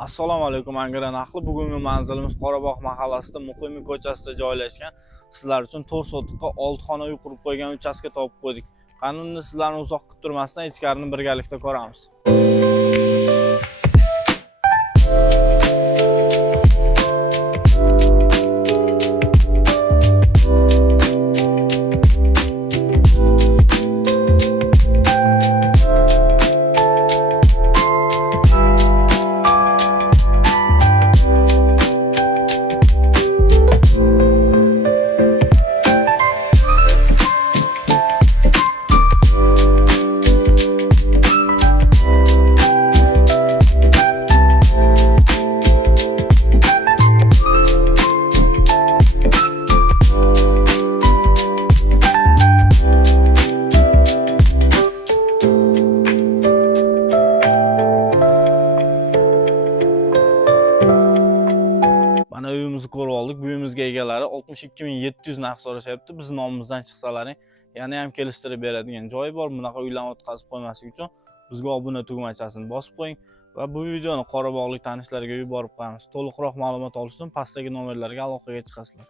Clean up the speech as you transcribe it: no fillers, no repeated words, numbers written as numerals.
Assalomu alaykum Angren ahli. Bugungi manzilimiz Qorabog' mahallasida Muqimiy ko'chasida joylashgan. Sizlar uchun 4 sotixga 6 xona uy qurib qo'ygan uchastka topib qo'ydik. Qanunda sizlarni uzoq kuttirmasdan ichkarini birgalikda ko'ramiz. Mana uyimizni ko'rib oldik. Bu uyimizga egalari 62700 narx so'rashyapti. Biz nomimizdan chiqsalaring, yana ham kelishtirib beradigan joyi bor. Bunaqa uylarni o'tkazib qo'ymaslik uchun bizga obuna tugmachasini bosib qo'ying va bu videoni Qorabog'lik tanishlarga yuborib qo'yamiz. To'liqroq ma'lumot olish uchun pastdagi nomerlarga aloqaga chiqasizlar.